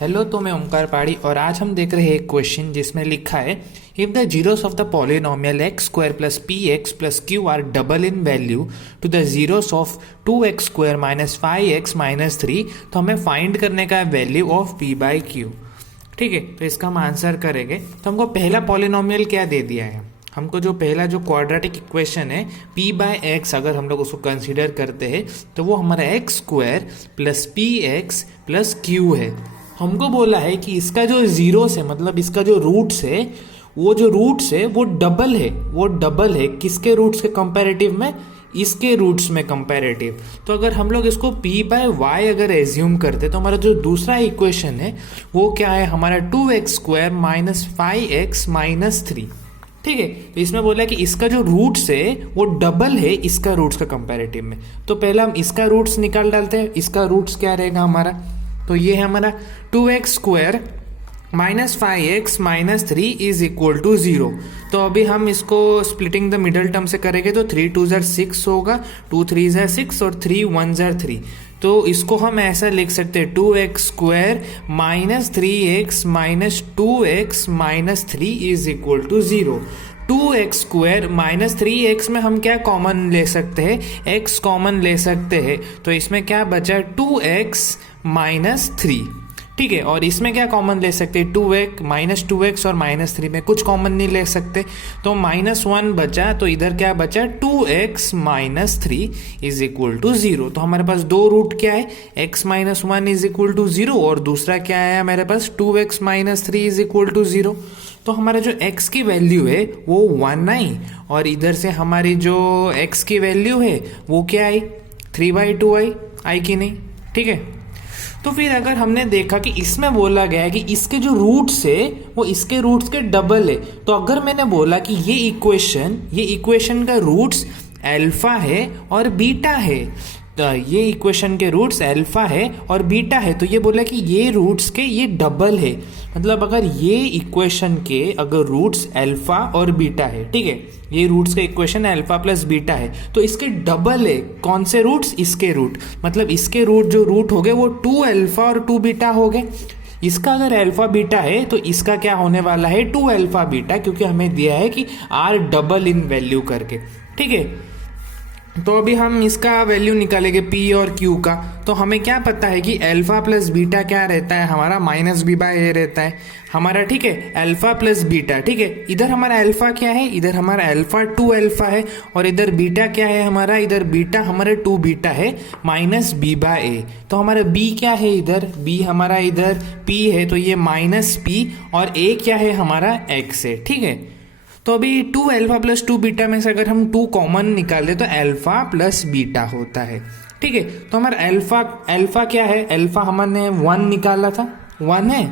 Hello, तो मैं ओमकार पहाड़ी और आज हम देख रहे हैं एक क्वेश्चन जिसमें लिखा है if the zeros of the polynomial x square plus p x plus q are double in value to the zeros of 2x square minus 5x minus 3, तो हमें फाइंड करने का है value of p by q. ठीक है, तो इसका हम आंसर करेंगे। तो हमको पहला पॉलिनोमियल क्या दे दिया है, हमको जो पहला जो क्वाड्रेटिक इक्वेशन है p बाय एक्स, अगर हम लोग उसको कंसीडर करते हैं तो वो हमारा x square plus p x plus Q है। हमको बोला है कि इसका जो जीरोस है, मतलब इसका जो रूट्स है, वो जो रूट्स है वो डबल है। वो डबल है किसके रूट्स के कंपैरेटिव में? इसके रूट्स में कंपैरेटिव। तो अगर हम लोग इसको p बाय वाई अगर एज्यूम करते तो हमारा जो दूसरा इक्वेशन है वो क्या है, हमारा 2x square minus 5x minus 3। ठीक है, तो इसमें बोला है कि इसका जो रूट्स है वो डबल है इसका रूट्स का कंपैरेटिव में। तो पहले हम इसका रूट्स निकाल डालते हैं। इसका रूट्स क्या रहेगा हमारा, तो ये है हमारा 2x square minus 5x minus 3 is equal to 0। तो अभी हम इसको स्प्लिटिंग द मिडल टर्म से करेंगे तो 3 2 6 होगा, 2 3 6 और 3 1 3। तो इसको हम ऐसा लिख सकते हैं 2x square minus 3x minus 2x minus 3 is equal to 0। 2x square minus 3x में हम क्या कॉमन ले सकते हैं, x कॉमन ले सकते हैं। तो इसमें क्या बचा, 2x माइनस 3। ठीक है, और इसमें क्या कॉमन ले सकते हैं, 2x माइनस 2x और माइनस 3 में कुछ कॉमन नहीं ले सकते, तो -1 बचा। तो इधर क्या बचा, 2x minus 3 is equal to 0। तो हमारे पास दो रूट क्या है, x minus 1 is equal to 0 और दूसरा क्या है हमारे पास 2x minus 3 is equal to 0। तो हमारा जो x की वैल्यू है वो 1 आई और इधर से हमारी जो x की वैल्यू है वो क्या आई, 3/2 आई कि नहीं। ठीक है, तो फिर अगर हमने देखा कि इसमें बोला गया है कि इसके जो रूट्स है वो इसके रूट्स के डबल है, तो अगर मैंने बोला कि ये इक्वेशन का रूट्स अल्फा है और बीटा है, तो ये इक्वेशन के रूट्स अल्फा है और बीटा है, तो ये बोला कि ये रूट्स के ये डबल है। मतलब अगर ये इक्वेशन के अगर रूट्स अल्फा और बीटा है, ठीक है, ये रूट्स का इक्वेशन अल्फा प्लस बीटा है, तो इसके डबल है कौन से रूट्स, इसके रूट। मतलब इसके रूट जो रूट हो गए वो 2 अल्फा और 2 बीटा हो गए। इसका अगर अल्फा बीटा है तो इसका क्या होने वाला है, 2 अल्फा बीटा, क्योंकि हमें दिया है कि आर डबल इन वैल्यू करके। ठीक है, तो अभी हम इसका वैल्यू निकालेंगे p और q का। तो हमें क्या पता है कि अल्फा प्लस बीटा क्या रहता है हमारा, माइनस b बाय a रहता है हमारा। ठीक है, अल्फा प्लस बीटा। ठीक है, इधर हमारा अल्फा क्या है, इधर हमारा अल्फा 2 अल्फा है और इधर बीटा क्या है हमारा, इधर बीटा हमारे 2 बीटा है माइनस b बाय a। तो हमारा b क्या है, इधर b हमारा इधर p है, तो ये माइनस p और a क्या है हमारा x है। ठीक है, तो अभी 2 अल्फा प्लस 2 बीटा में से अगर हम 2 कॉमन निकाले तो अल्फा प्लस बीटा होता है। ठीक है, तो हमारा अल्फा क्या है, अल्फा हमने 1 निकाला था, 1 है,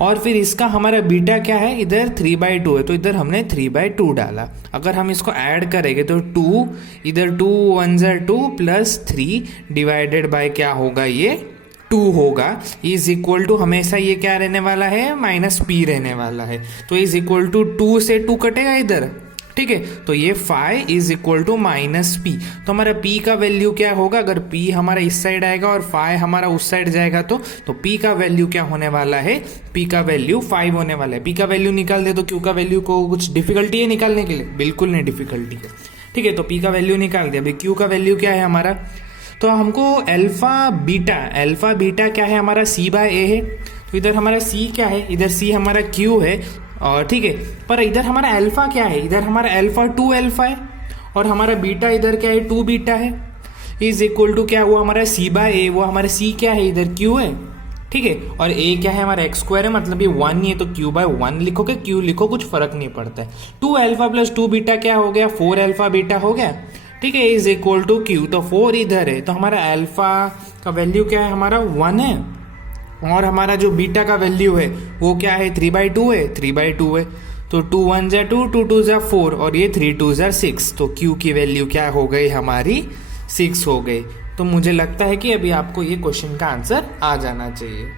और फिर इसका हमारा बीटा क्या है, इधर 3/2 है, तो इधर हमने 3/2 डाला। अगर हम इसको ऐड करेंगे तो 2 इधर 2 1 2 प्लस 3 डिवाइडेड बाय क्या होगा, ये 2 होगा, इज इक्वल टू हमेशा ये क्या रहने वाला है, माइनस p रहने वाला है। तो इज इक्वल टू 2 से 2 कटेगा इधर। ठीक है, तो ये 5 is equal to minus p। तो हमारा p का वैल्यू क्या होगा, अगर p हमारा इस साइड आएगा और 5 हमारा उस साइड जाएगा तो p का वैल्यू क्या होने वाला है, p का वैल्यू 5 होने वाला है। p का वैल्यू निकाल दे तो q का वैल्यू को कुछ डिफिकल्टी है निकालने के लिए, बिल्कुल नहीं डिफिकल्टी है। ठीक है, तो p का वैल्यू निकाल दिया। अभी q का वैल्यू क्या है हमारा, तो हमको अल्फा बीटा क्या है हमारा, c बाय a है। तो इधर हमारा c क्या है, इधर c हमारा q है, और ठीक है, पर इधर हमारा अल्फा क्या है, इधर हमारा अल्फा 2 अल्फा है और हमारा बीटा इधर क्या है, 2 बीटा है, इज इक्वल टू क्या हुआ हमारा c बाय a, वो हमारा c क्या है, इधर q है। ठीक है, और a क्या है हमारा x स्क्वायर है, मतलब ये 1 ही है, तो q बाय 1 लिखोगे, q लिखो, कुछ फर्क नहीं पड़ता है। 2 अल्फा प्लस 2 बीटा क्या हो गया, 4 अल्फा बीटा हो गया। ठीक है, इज इक्वल टू q, तो 4 इधर है, तो हमारा अल्फा का वैल्यू क्या है हमारा 1 है, और हमारा जो बीटा का वैल्यू है वो क्या है, 3/2 है, 3/2 है। तो 2 1 2 2 2 4 और ये 3 2 6, तो q की वैल्यू क्या हो गई हमारी, 6 हो गई। तो मुझे लगता है कि अभी आपको ये क्वेश्चन का आंसर आ जाना चाहिए।